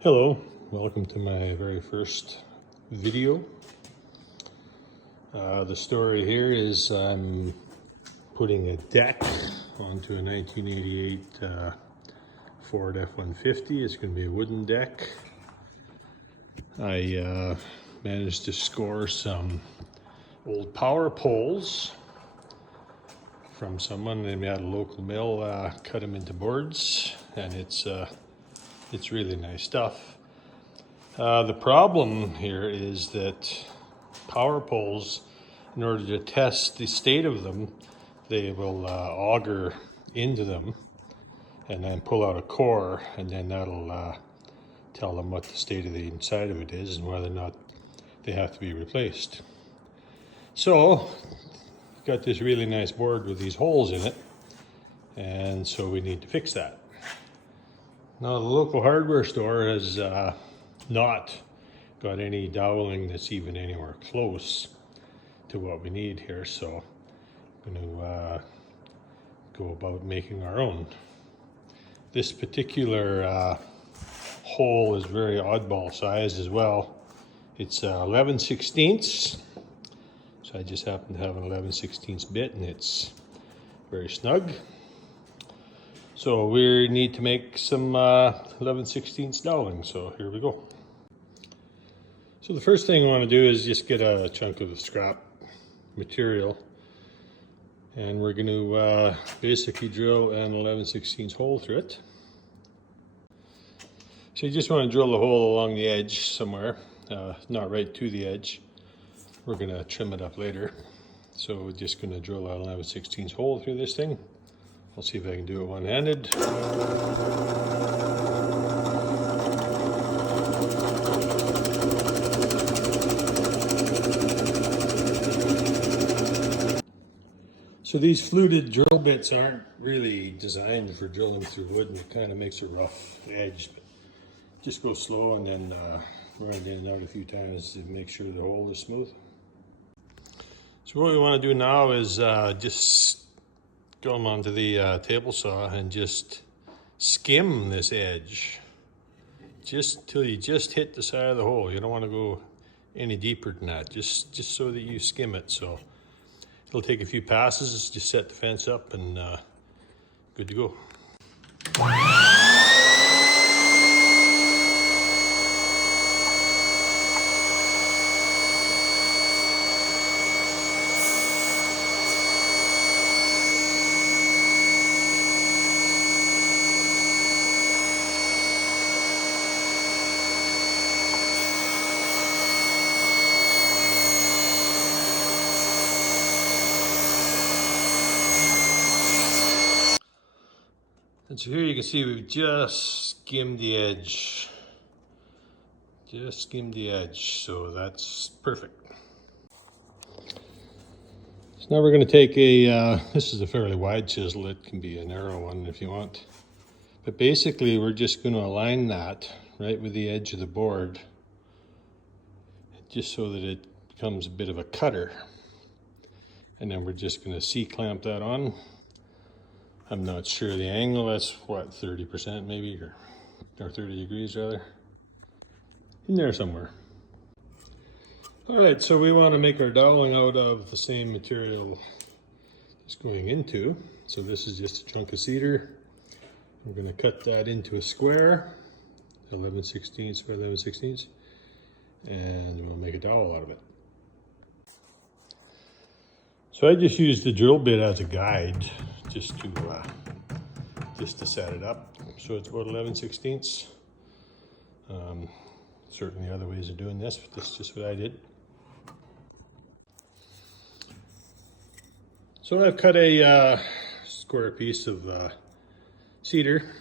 Hello, welcome to my very first video. The story here is I'm putting a deck onto a 1988 Ford F-150. It's going to be a wooden deck. I managed to score some old power poles from someone. They had a local mill cut them into boards, and it's really nice stuff. The problem here is that power poles, in order to test the state of them, they will auger into them and then pull out a core, and then that'll tell them what the state of the inside of it is and whether or not they have to be replaced. So, got this really nice board with these holes in it, and so we need to fix that. Now, the local hardware store has not got any doweling that's even anywhere close to what we need here, so I'm going to go about making our own. This particular hole is very oddball size as well. It's 11/16, so I just happen to have an 11/16 bit, and it's very snug. So we need to make some 11/16 doweling, so here we go. So the first thing I want to do is just get a chunk of the scrap material, and we're going to basically drill an 11/16 hole through it. So you just want to drill the hole along the edge somewhere, not right to the edge. We're going to trim it up later. So we're just going to drill an 11/16 hole through this thing. I'll see if I can do it one-handed. So these fluted drill bits aren't really designed for drilling through wood, and it kind of makes a rough edge. But just go slow and then run it in and out a few times to make sure the hole is smooth. So what we want to do now is just go them onto the table saw and just skim this edge just till you just hit the side of the hole. You don't want to go any deeper than that, just so that you skim it. So it'll take a few passes, just set the fence up, and good to go. And so here you can see we've just skimmed the edge. Just skimmed the edge, so that's perfect. So now we're going to take this is a fairly wide chisel. It can be a narrow one if you want. But basically we're just going to align that right with the edge of the board, just so that it becomes a bit of a cutter. And then we're just going to C-clamp that on. I'm not sure the angle, that's what, 30% maybe, or 30 degrees rather, in there somewhere. All right, so we want to make our doweling out of the same material it's going into. So this is just a chunk of cedar. I'm going to cut that into a square, 11/16 by 11/16, and we'll make a dowel out of it. So I just used the drill bit as a guide, just to set it up. So it's about 11/16. Certainly other ways of doing this, but this is just what I did. So I've cut a square piece of cedar.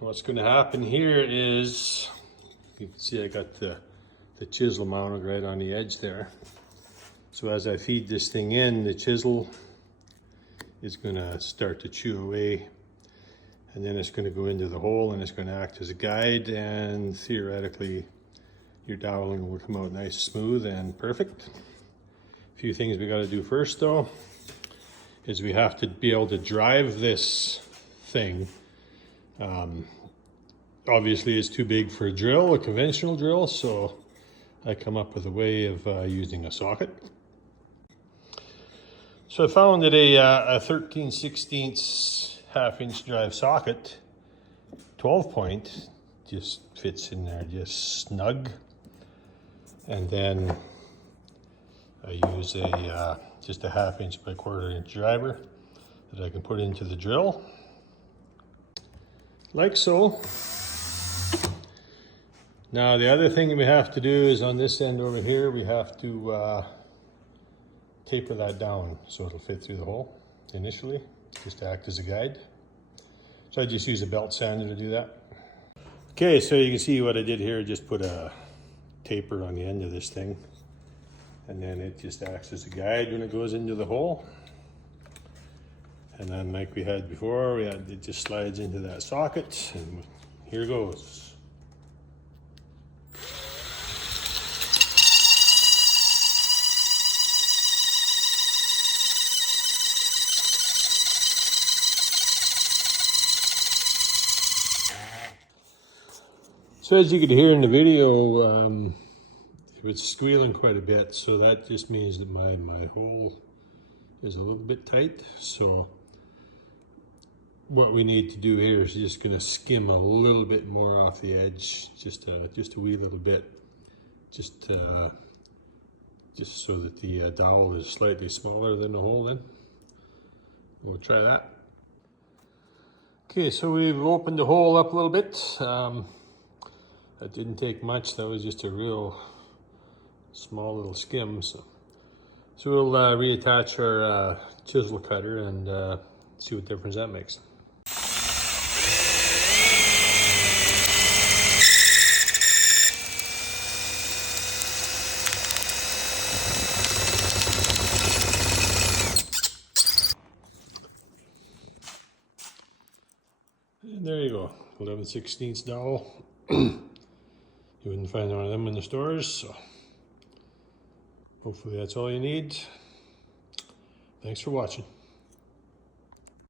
What's going to happen here is, you can see I got the chisel mounted right on the edge there. So as I feed this thing in, the chisel is going to start to chew away, and then it's going to go into the hole, and it's going to act as a guide, and theoretically your doweling will come out nice, smooth, and perfect. A few things we got to do first though is we have to be able to drive this thing Obviously it's too big for a drill, a conventional drill, so I come up with a way of using a socket. So I found that a 13/16 half-inch drive socket, 12 point, just fits in there just snug. And then I use just a 1/2 inch by 1/4 inch driver that I can put into the drill, like so. Now the other thing we have to do is on this end over here, we have to taper that down so it'll fit through the hole initially, just to act as a guide. So I just use a belt sander to do that. Okay, so you can see what I did here, just put a taper on the end of this thing, and then it just acts as a guide when it goes into the hole. And then like we had before, it just slides into that socket, and here goes. So as you could hear in the video, it was squealing quite a bit, so that just means that my hole is a little bit tight. So what we need to do here is just going to skim a little bit more off the edge, just a wee little bit, just so that the dowel is slightly smaller than the hole. Then we'll try that. Okay, so we've opened the hole up a little bit. That didn't take much. That was just a real small little skim. So we'll reattach our chisel cutter and see what difference that makes. And there you go, 11/16 dowel. You wouldn't find one of them in the stores, so hopefully that's all you need. Thanks for watching.